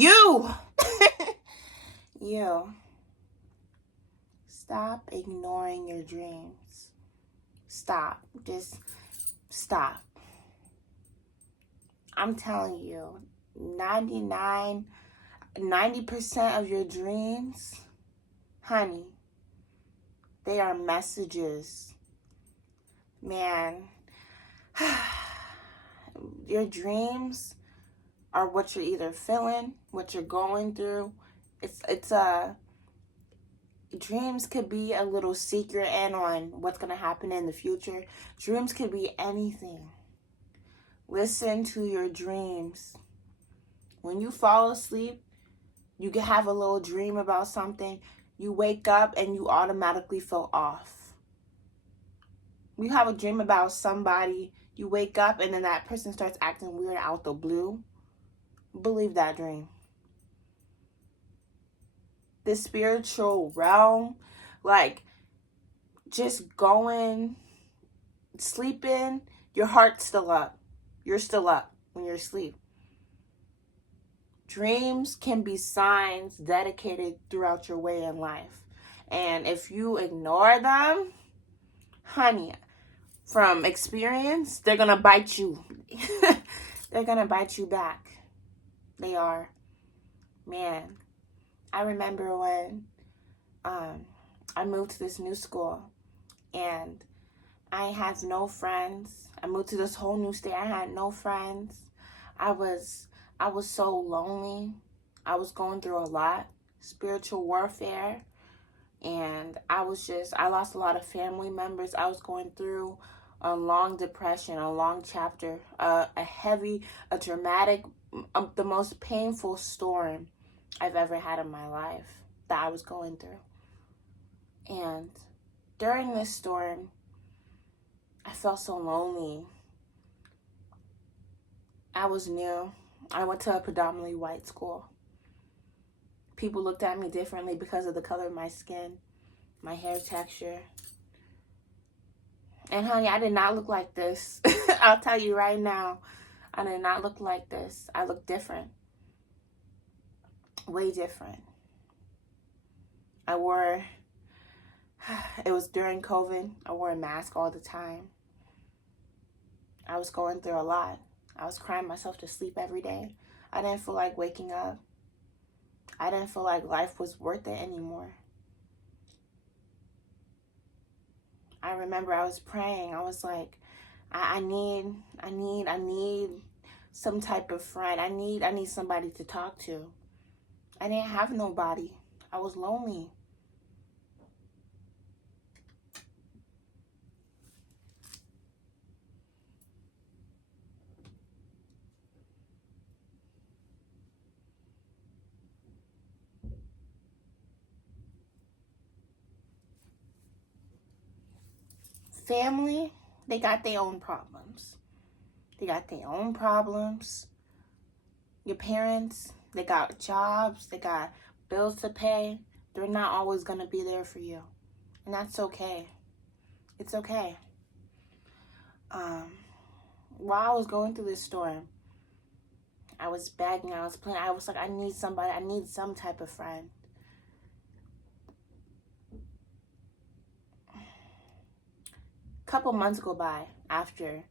You! You. Stop ignoring your dreams. Stop. Just stop. I'm telling you, 90% of your dreams, honey, they are messages. Man, your dreams are what you're either feeling, what you're going through. Dreams could be a little secret and on what's going to happen in the future. Dreams could be anything. Listen to your dreams. When you fall asleep, you can have a little dream about something. You wake up and you automatically feel off. You have a dream about somebody, you wake up and then that person starts acting weird out the blue. Believe that dream. The spiritual realm, like just going, sleeping, your heart's still up. You're still up when you're asleep. Dreams can be signs dedicated throughout your way in life. And if you ignore them, honey, from experience, they're going to bite you. They're going to bite you back. They are. Man, I remember when I moved to this new school and I had no friends. I moved to this whole new state. I had no friends. I was so lonely. I was going through a lot, spiritual warfare, and I lost a lot of family members. I was going through a long depression, a long chapter, a dramatic, the most painful storm I've ever had in my life that I was going through. And during this storm, I felt so lonely. I was new. I went to a predominantly white school. People looked at me differently because of the color of my skin, my hair texture. And honey, I did not look like this. I'll tell you right now, I did not look like this. I looked different. Way different. It was during COVID. I wore a mask all the time. I was going through a lot. I was crying myself to sleep every day. I didn't feel like waking up. I didn't feel like life was worth it anymore. I remember I was praying. I was like, I need some type of friend. I need somebody to talk to. I didn't have nobody. I was lonely. Family, they got their own problems. They got their own problems. Your parents, they got jobs, they got bills to pay. They're not always going to be there for you. And that's okay. It's okay. While I was going through this storm, I was begging, I was praying. I was like, I need somebody. I need some type of friend. Couple months go by after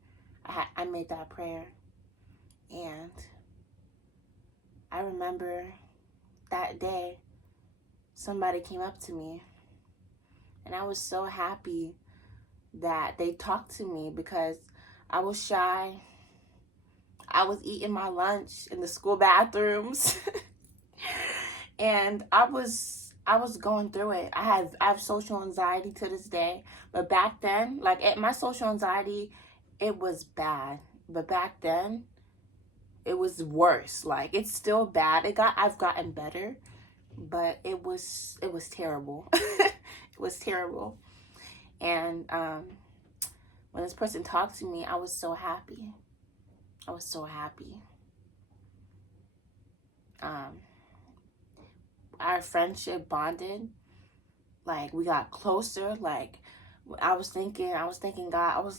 I made that prayer, and I remember that day somebody came up to me, and I was so happy that they talked to me because I was shy. I was eating my lunch in the school bathrooms and I was going through it. I have social anxiety to this day, but back then, like my social anxiety, it was bad. But back then, it was worse. Like it's still bad. I've gotten better, but it was terrible. It was terrible. And when this person talked to me, I was so happy. I was so happy. Our friendship bonded. Like we got closer. Like I was thinking God,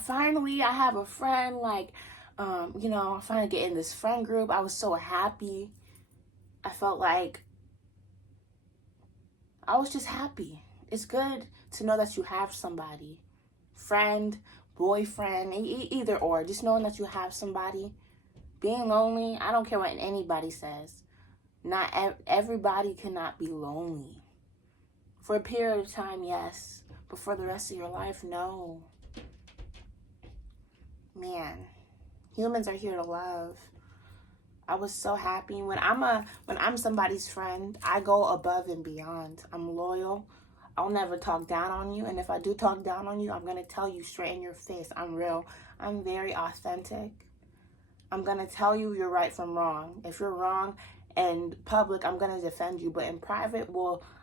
finally I have a friend. Like You know, I finally get in this friend group. I was so happy. I felt like I was just happy. It's good to know that you have somebody, friend, boyfriend, either or. Just knowing that you have somebody. Being lonely, I don't care what anybody says. Not everybody cannot be lonely. For a period of time, yes, but for the rest of your life, no. Man, humans are here to love. I was so happy when I'm somebody's friend. I go above and beyond. I'm loyal. I'll never talk down on you, and if I do talk down on you, I'm gonna tell you straight in your face. I'm real. I'm very authentic. I'm gonna tell you you're right from wrong. If you're wrong in public, I'm gonna defend you, but in private,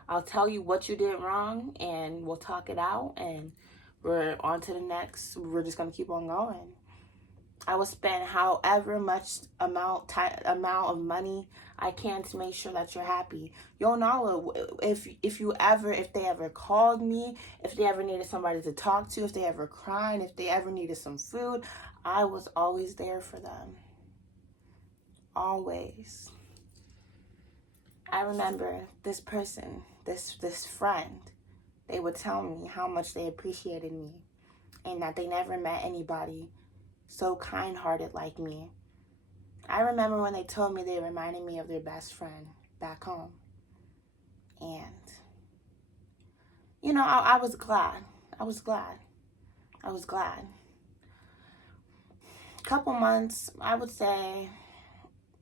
I'll tell you what you did wrong, and we'll talk it out, and we're on to the next. We're just gonna keep on going. I will spend however much amount of money I can to make sure that you're happy. You'll know if they ever called me, if they ever needed somebody to talk to, if they ever cried, if they ever needed some food, I was always there for them. Always. I remember this person, this friend, they would tell me how much they appreciated me and that they never met anybody so kind-hearted like me. I remember when they told me they reminded me of their best friend back home. And, you know, I was glad. I was glad. Couple months, I would say,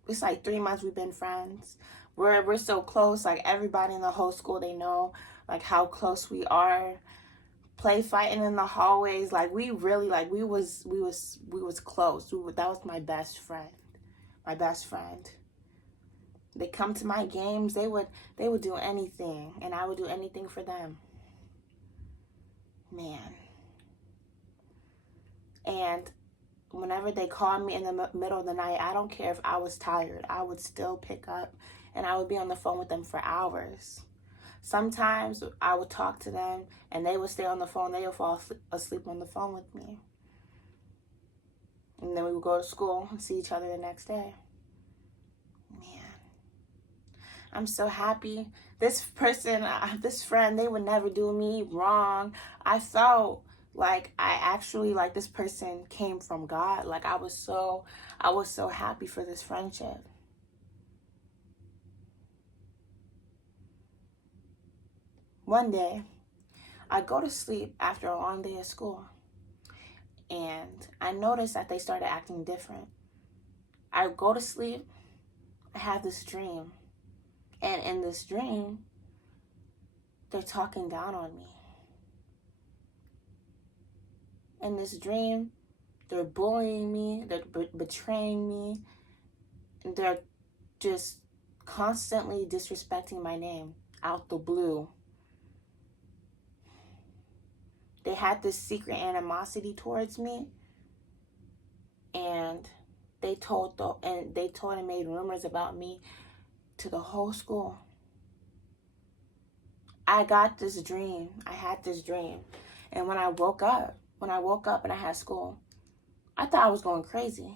it's like 3 months we've been friends. We're so close. Like, everybody in the whole school, they know, like, how close we are. Play fighting in the hallways. Like, we really, like, we was close. That was my best friend. My best friend. They come to my games. They would do anything, and I would do anything for them. Man. And whenever they called me in the middle of the night, I don't care if I was tired. I would still pick up, and I would be on the phone with them for hours. Sometimes I would talk to them, and they would stay on the phone. They would fall asleep on the phone with me. And then we would go to school and see each other the next day. Man, I'm so happy. This person, this friend, they would never do me wrong. I felt like like this person came from God. Like, I was so happy for this friendship. One day, I go to sleep after a long day of school, and I noticed that they started acting different. I go to sleep, I have this dream, and in this dream, they're talking down on me. In this dream, they're bullying me, they're betraying me, and they're just constantly disrespecting my name out the blue. They had this secret animosity towards me, and they told and made rumors about me to the whole school. I got this dream. I had this dream, and when I woke up and I had school, I thought I was going crazy.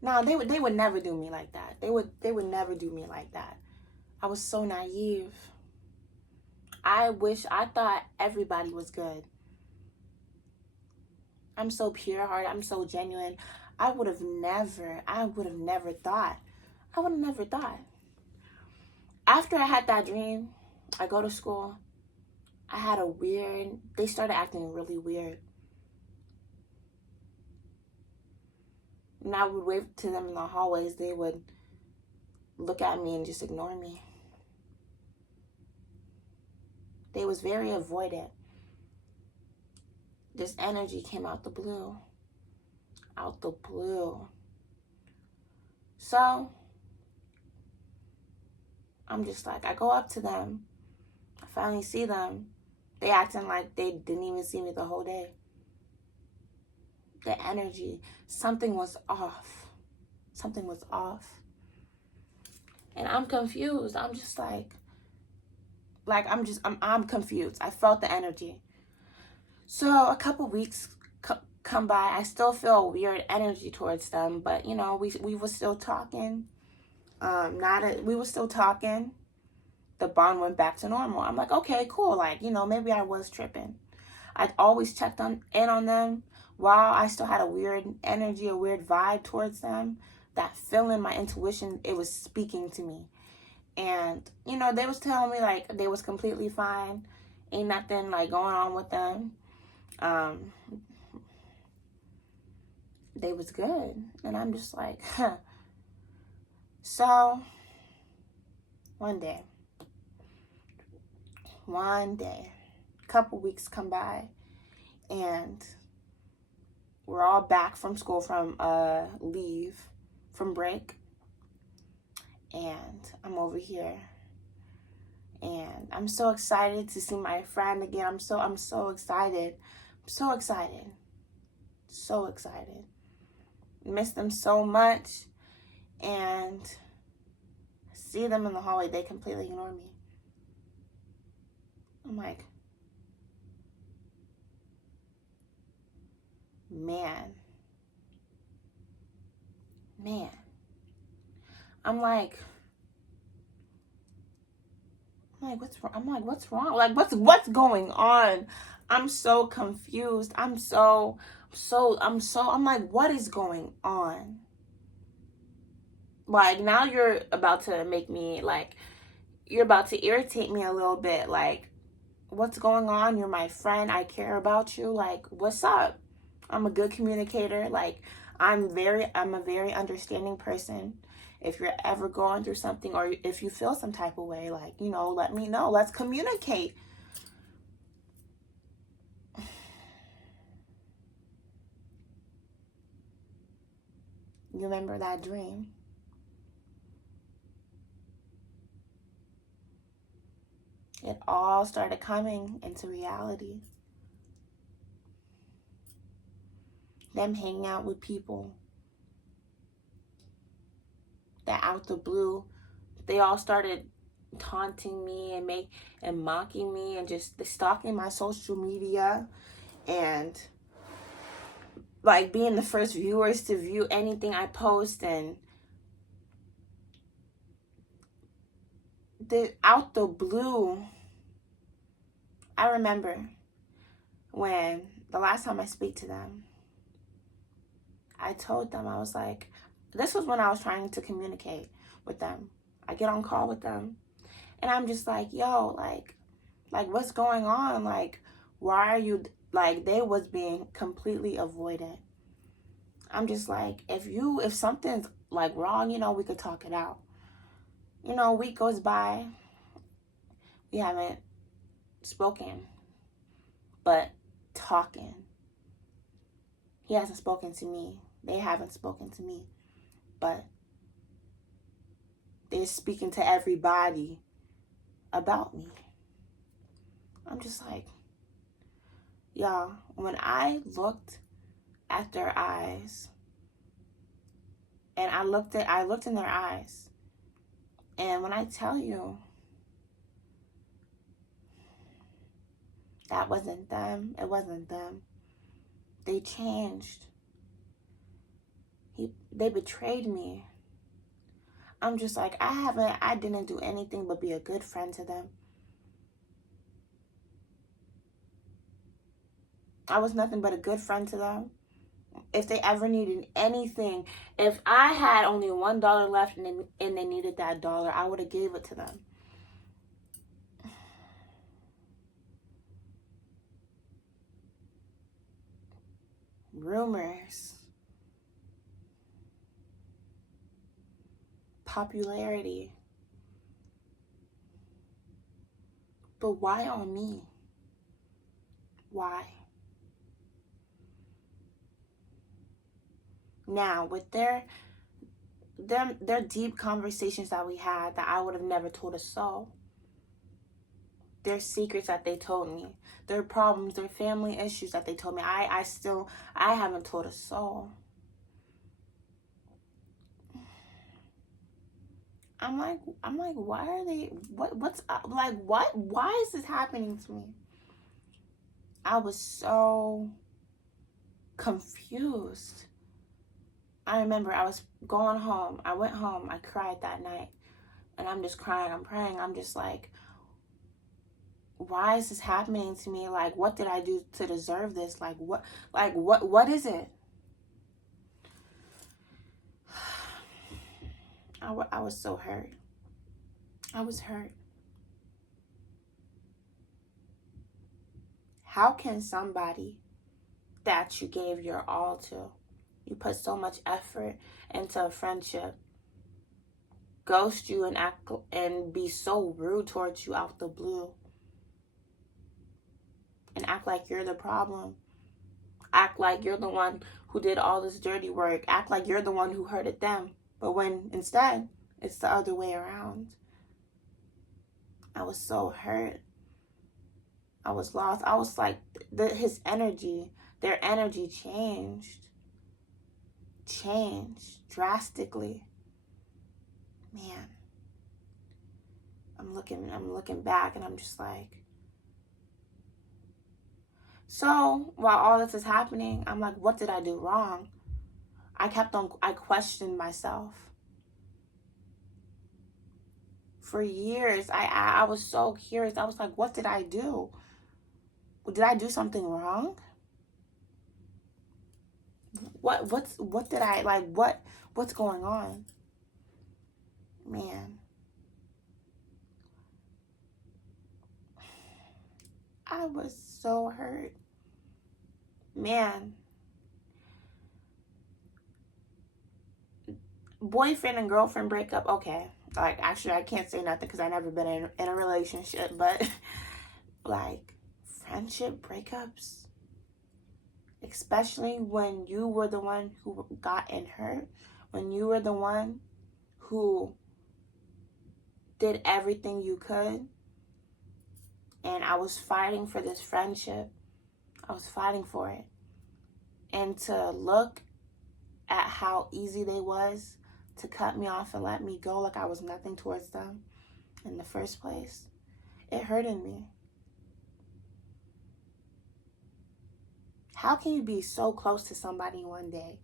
No, they would never do me like that. They would never do me like that. I was so naive. I thought everybody was good. I'm so pure hearted. I'm so genuine. I would have never thought. After I had that dream, I go to school. They started acting really weird. And I would wave to them in the hallways. They would look at me and just ignore me. They was very avoidant. This energy came out the blue. So, I'm just like, I go up to them. I finally see them. They acting like they didn't even see me the whole day. The energy, something was off. And I'm confused. I'm just I'm confused. I felt the energy. So a couple weeks come by. I still feel weird energy towards them, but you know, we were still talking. We were still talking. The bond went back to normal. I'm like, okay, cool. Like, you know, maybe I was tripping. I'd always checked in on them while I still had a weird energy, a weird vibe towards them. That feeling, my intuition, it was speaking to me. And, you know, they was telling me like they was completely fine. Ain't nothing like going on with them. They was good. And I'm just like, huh. So one day, a couple weeks come by, and we're all back from school from leave, from break, and I'm over here, and I'm so excited to see my friend again. I'm so excited. So excited. Miss them so much, and see them in the hallway. They completely ignore me. I'm like, man. I'm like, what's wrong? What's wrong? Like, what's going on? I'm so confused. I'm like, what is going on? Like, now you're about to make me, like, you're about to irritate me a little bit. Like, what's going on? You're my friend. I care about you. Like, what's up? I'm a good communicator. Like, I'm a very understanding person. If you're ever going through something, or if you feel some type of way, like, you know, let me know. Let's communicate. You remember that dream? It all started coming into reality. Them hanging out with people that out the blue, they all started taunting me and mocking me and just stalking my social media, and like being the first viewers to view anything I post. And out the blue, I remember when the last time I speak to them, I told them, I was like, this was when I was trying to communicate with them. I get on call with them, and I'm just like, yo, like what's going on? Like, why are you, like, they was being completely avoidant. I'm just like, if something's like wrong, you know, we could talk it out. You know, a week goes by, we haven't spoken, but talking. He hasn't spoken to me. They haven't spoken to me, but they're speaking to everybody about me. I'm just like, y'all, when I looked at their eyes, and I looked in their eyes, and when I tell you, that wasn't them. It wasn't them. They changed. They betrayed me. I'm just like, I didn't do anything but be a good friend to them. I was nothing but a good friend to them. If they ever needed anything, if I had only $1 left and they needed that dollar, I would have gave it to them. Rumors, popularity, but why on me? Why? Now, with their deep conversations that we had that I would have never told a soul, their secrets that they told me, their problems, their family issues that they told me, I haven't told a soul. I'm like, why are they, what's up? Like, why is this happening to me? I was so confused. I remember I was going home. I went home. I cried that night. And I'm just crying. I'm praying. I'm just like, why is this happening to me? Like, what did I do to deserve this? What is it? I was so hurt. I was hurt. How can somebody that you gave your all to, you put so much effort into a friendship, ghost you and act and be so rude towards you out the blue, and act like you're the problem, act like you're the one who did all this dirty work, act like you're the one who hurted them, but when instead it's the other way around. I was so hurt. I was lost. I was like, his energy, their energy changed drastically. Man, I'm looking back and I'm just like, so while all this is happening, I'm like, what did I do wrong? I questioned myself. For years, I was so curious. I was like, what did I do? Did I do something wrong? What did I, like, what's going on? Man. I was so hurt. Man. Boyfriend and girlfriend breakup, okay. Like, actually, I can't say nothing because I've never been in a relationship, but, like, friendship breakups, especially when you were the one who got hurt, when you were the one who did everything you could, and I was fighting for this friendship. I was fighting for it. And to look at how easy they was to cut me off and let me go like I was nothing towards them in the first place, it hurted me. How can you be so close to somebody one day?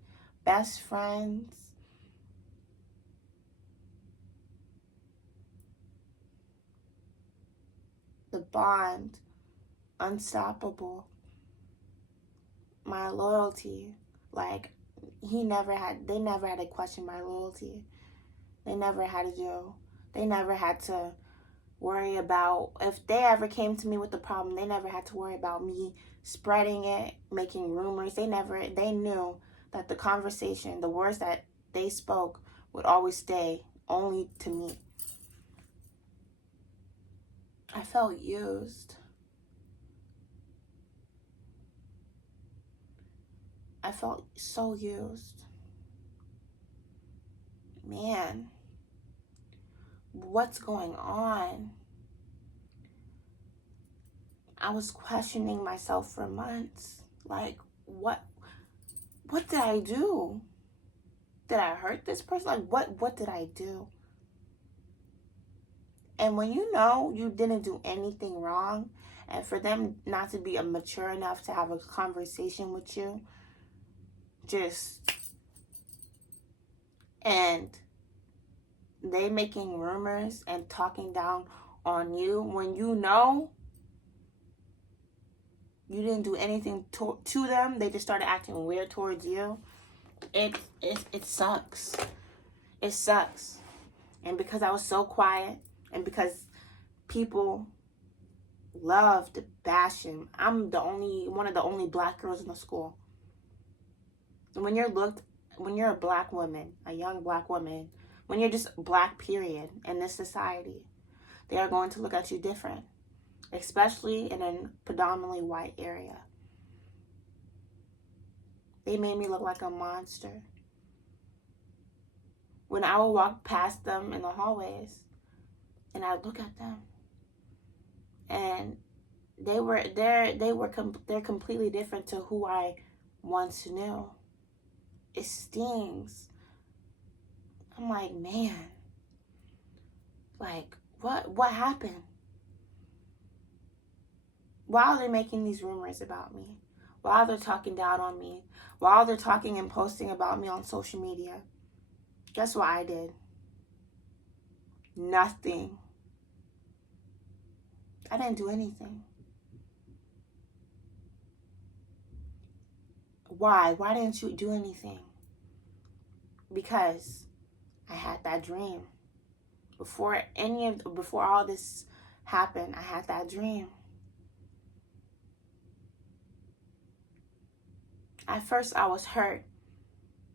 Best friends. The bond. Unstoppable. My loyalty. Like, they never had to question my loyalty. They never had to worry about, if they ever came to me with a problem, they never had to worry about me spreading it, making rumors. They knew that the conversation, the words that they spoke would always stay only to me. I felt used. I felt so used. Man, what's going on? I was questioning myself for months. Like, what did I do? Did I hurt this person? Like, what did I do? And when you know you didn't do anything wrong, and for them not to be mature enough to have a conversation with you, and they making rumors and talking down on you, when you know you didn't do anything to them, they just started acting weird towards you. It sucks. It sucks. And because I was so quiet, and because people loved to bash him, I'm one of the only black girls in the school. And when you're a black woman, a young black woman, when you're just black period in this society, they are going to look at you different, especially in a predominantly white area. They made me look like a monster. When I would walk past them in the hallways, and I'd look at them, and they're completely different to who I once knew. It stings. I'm like, man, like, what happened? While they're making these rumors about me, while they're talking down on me, while they're talking and posting about me on social media, guess what I did? Nothing. I didn't do anything. Why? Why didn't you do anything? Because I had that dream. Before all this happened, I had that dream. At first, I was hurt.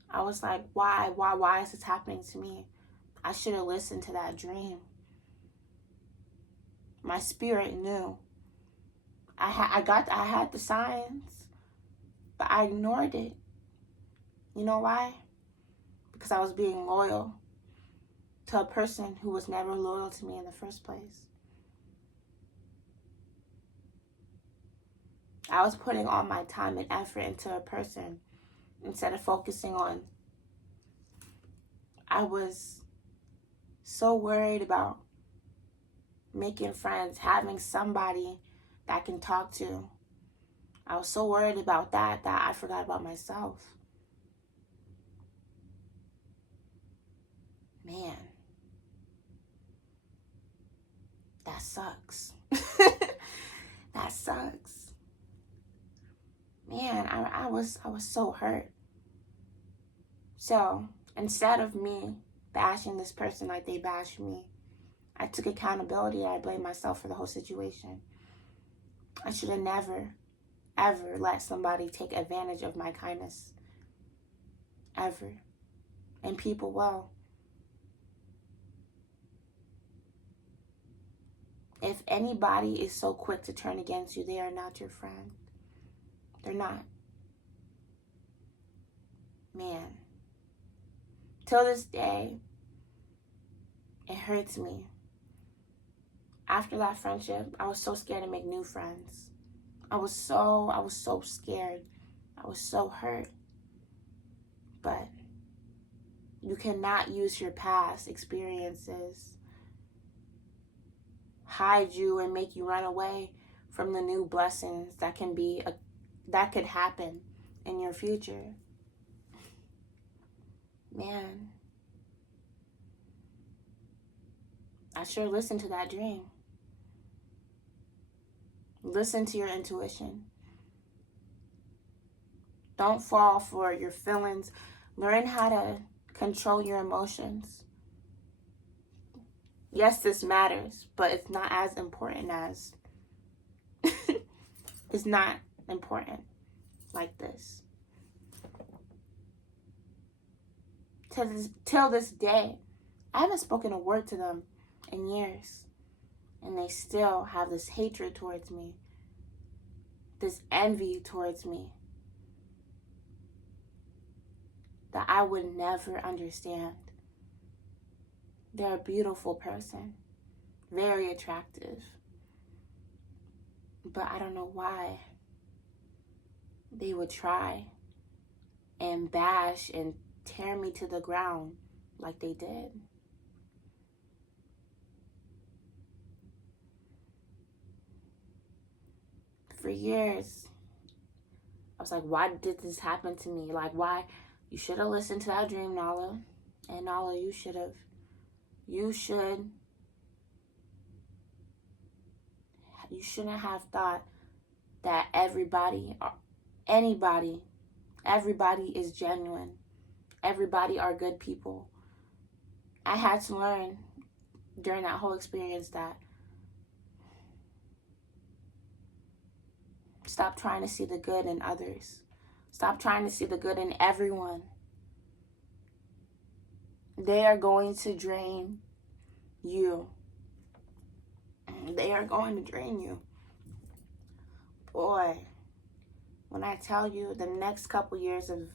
I was like, why is this happening to me? I should have listened to that dream. My spirit knew. I had the signs, but I ignored it. You know why? Because I was being loyal to a person who was never loyal to me in the first place. I was putting all my time and effort into a person instead of focusing on. I was so worried about making friends, having somebody that I can talk to. I was so worried about that I forgot about myself. Man, that sucks. That sucks. Man, I was so hurt. So instead of me bashing this person like they bashed me, I took accountability and I blamed myself for the whole situation. I should have never, ever let somebody take advantage of my kindness. Ever. And people will. If anybody is so quick to turn against you, they are not your friend. They're not. Man. Till this day, it hurts me. After that friendship, I was so scared to make new friends. I was so scared. I was so hurt. But you cannot use your past experiences hide you and make you run away from the new blessings that could happen in your future. Man, I sure listened to that dream. Listen to your intuition. Don't fall for your feelings. Learn how to control your emotions. Yes, this matters, but it's not as important as it's not important like this. Till this day, I haven't spoken a word to them in years. And they still have this hatred towards me. This envy towards me. That I would never understand. They're a beautiful person. Very attractive. But I don't know why they would try and bash and tear me to the ground like they did. For years, I was like, why did this happen to me? Like, why? You should have listened to that dream, Nala. And Nala, you shouldn't have thought that everybody is genuine. Everybody are good people. I had to learn during that whole experience that stop trying to see the good in others. Stop trying to see the good in everyone. They are going to drain you. They are going to drain you. Boy, when I tell you the next couple years of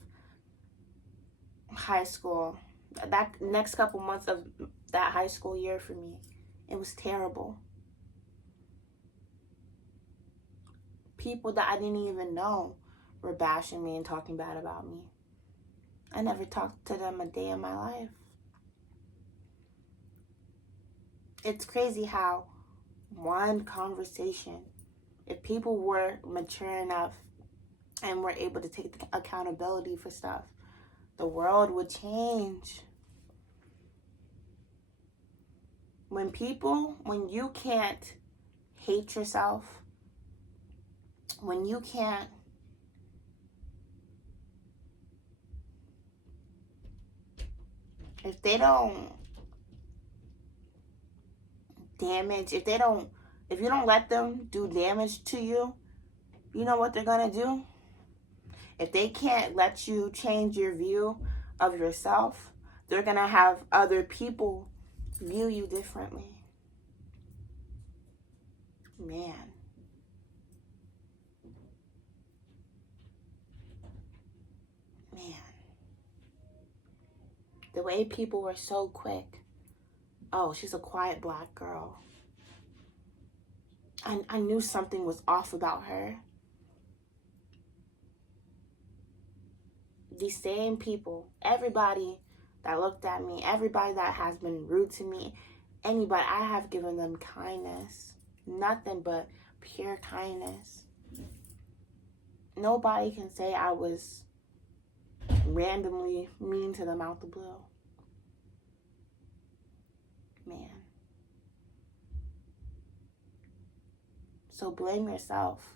high school, that next couple months of that high school year for me, it was terrible. People that I didn't even know were bashing me and talking bad about me. I never talked to them a day in my life. It's crazy how one conversation If people were mature enough and were able to take accountability for stuff, the world would change. When you can't hate yourself, when you can't if you don't let them do damage to you, you know what they're gonna do? If they can't let you change your view of yourself, they're gonna have other people view you differently. Man. The way people were so quick. Oh, she's a quiet black girl. I knew something was off about her. These same people, everybody that looked at me, everybody that has been rude to me, anybody, I have given them kindness. Nothing but pure kindness. Nobody can say I was randomly mean to them out the blue. Man. So blame yourself.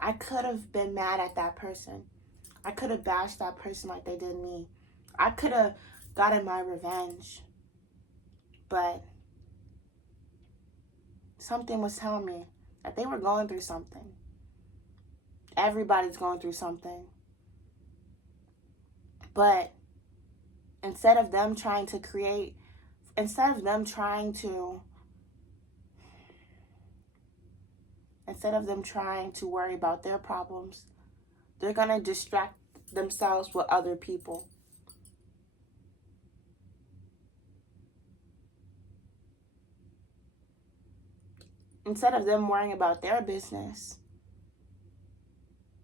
I could have been mad at that person. I could have bashed that person like they did me. I could have gotten my revenge. But something was telling me that they were going through something. Everybody's going through something. But instead of them trying to worry about their problems, they're going to distract themselves with other people. Instead of them worrying about their business,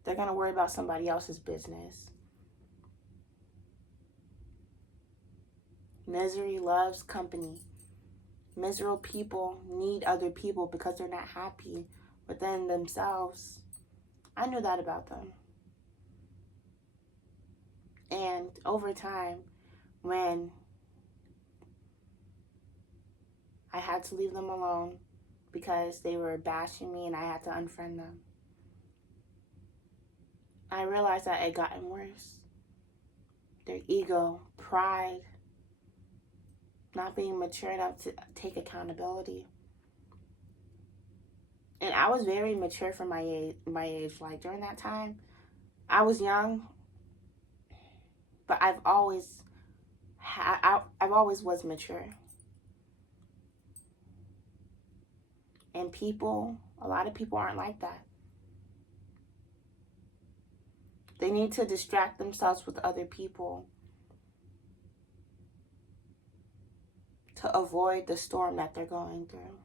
they're going to worry about somebody else's business. Misery loves company. Miserable people need other people because they're not happy within themselves. I knew that about them. And over time, when I had to leave them alone because they were bashing me and I had to unfriend them, I realized that it had gotten worse. Their ego, pride, not being mature enough to take accountability. And I was very mature for my age. Like during that time, I was young, but I've always was mature. And a lot of people aren't like that. They need to distract themselves with other people to avoid the storm that they're going through.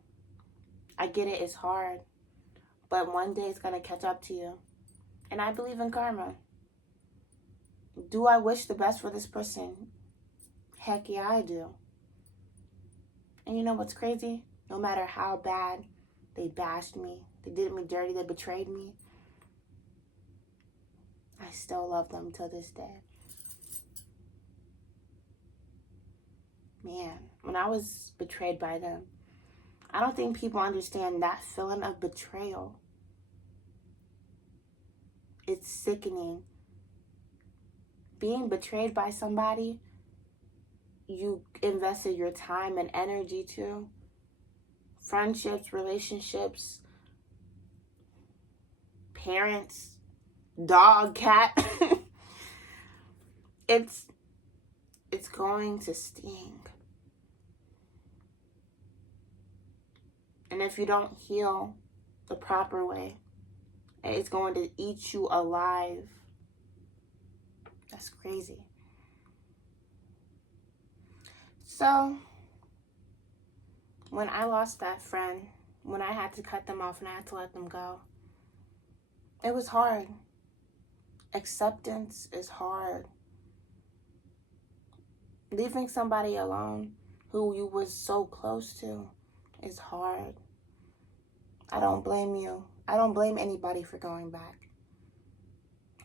I get it, it's hard, but one day it's going to catch up to you. And I believe in karma. Do I wish the best for this person? Heck yeah, I do. And you know what's crazy? No matter how bad they bashed me, they did me dirty, they betrayed me, I still love them to this day. Man, when I was betrayed by them, I don't think people understand that feeling of betrayal. It's sickening. Being betrayed by somebody you invested your time and energy to, friendships, relationships, parents, dog, cat, it's going to sting. And if you don't heal the proper way, it's going to eat you alive. That's crazy. So, when I lost that friend, when I had to cut them off and I had to let them go, it was hard. Acceptance is hard. Leaving somebody alone who you was so close to is hard. I don't blame you. I don't blame anybody for going back.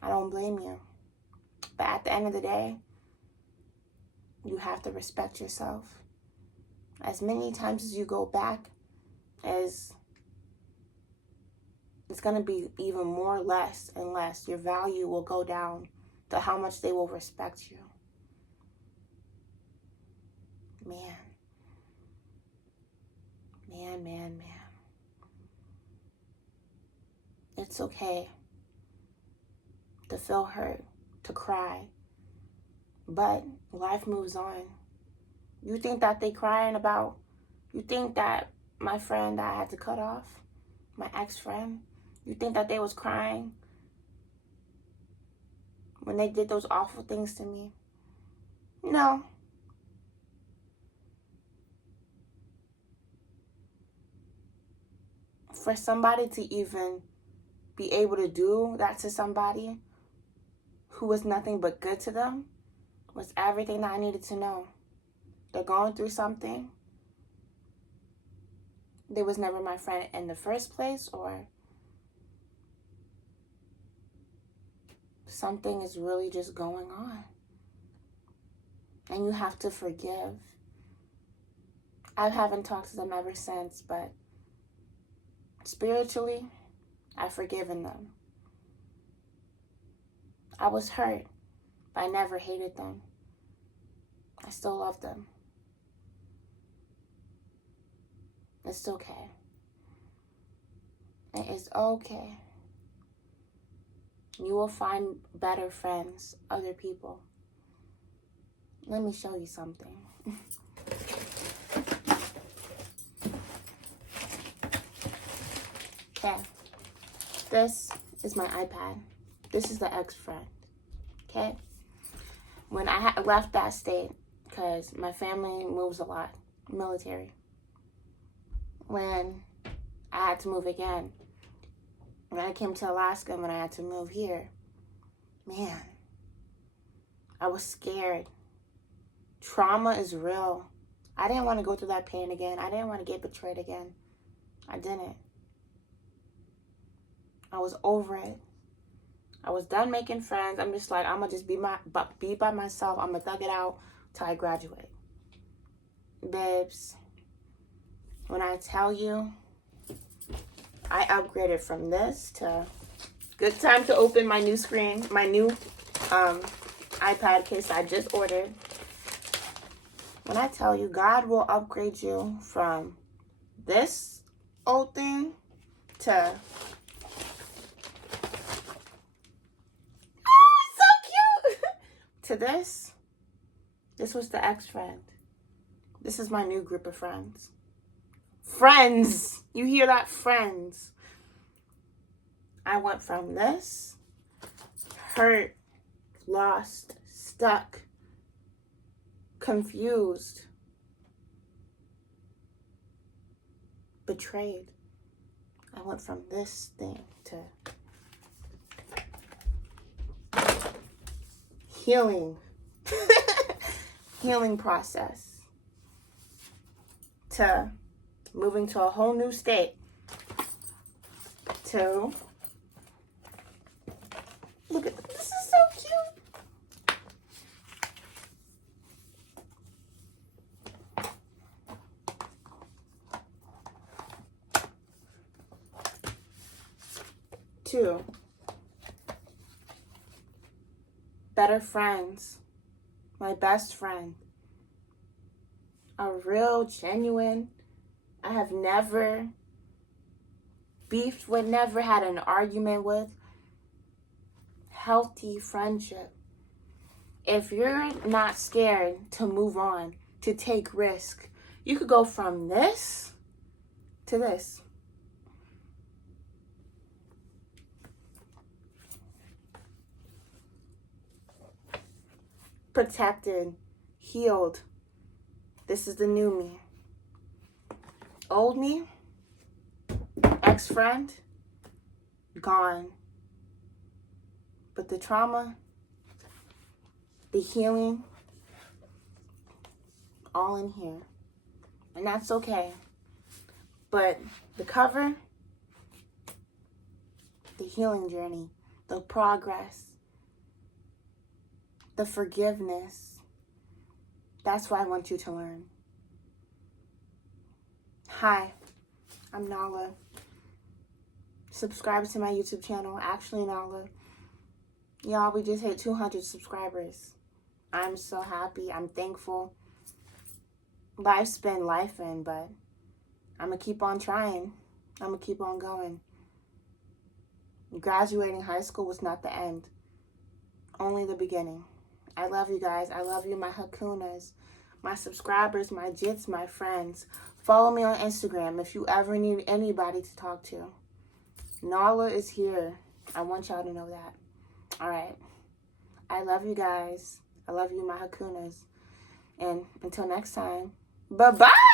I don't blame you. But at the end of the day, you have to respect yourself. As many times as you go back, as it's going to be even more less and less. Your value will go down to how much they will respect you. Man. Man. It's okay to feel hurt, to cry, but life moves on. You think that they crying about, you think that my friend that I had to cut off, my ex-friend, you think that they was crying when they did those awful things to me? No. For somebody to even be able to do that to somebody who was nothing but good to them was everything that I needed to know. They're going through something. They was never my friend in the first place, or something is really just going on. And you have to forgive. I haven't talked to them ever since, but spiritually, I've forgiven them. I was hurt, but I never hated them. I still love them. It's okay. It is okay. You will find better friends, other people. Let me show you something. Okay. This is my iPad. This is the ex-friend. Okay? When I left that state, because my family moves a lot, military. When I had to move again, when I came to Alaska, when I had to move here, man, I was scared. Trauma is real. I didn't want to go through that pain again. I didn't want to get betrayed again. I didn't. I was over it. I was done making friends. I'm just like, I'm going to just be by myself. I'm going to thug it out till I graduate. Babes, when I tell you, I upgraded from this to, good time to open my new screen, my new iPad case I just ordered. When I tell you, God will upgrade you from this old thing to, oh, it's so cute, to this. This was the ex-friend. This is my new group of friends. Friends! You hear that? Friends. I went from this, hurt, lost, stuck, confused, betrayed. I went from this thing to healing. Healing process. To moving to a whole new state. To, look at this, is so cute. To better friends. My best friend. A real, genuine, I have never beefed with, never had an argument with. Healthy friendship. If you're not scared to move on, to take risk, you could go from this to this. Protected, healed. This is the new me. Old me, ex-friend, gone. But the trauma, the healing, all in here. And that's okay. But the cover, the healing journey, the progress, the forgiveness. That's what I want you to learn. Hi, I'm Nala. Subscribe to my YouTube channel, Actually Nala. Y'all, we just hit 200 subscribers. I'm so happy. I'm thankful. Life's been lifing, but I'm going to keep on trying. I'm going to keep on going. Graduating high school was not the end. Only the beginning. I love you guys. I love you, my hakunas, my subscribers, my jits, my friends. Follow me on Instagram if you ever need anybody to talk to. Nala is here. I want y'all to know that. All right. I love you guys. I love you, my hakunas. And until next time, bye-bye.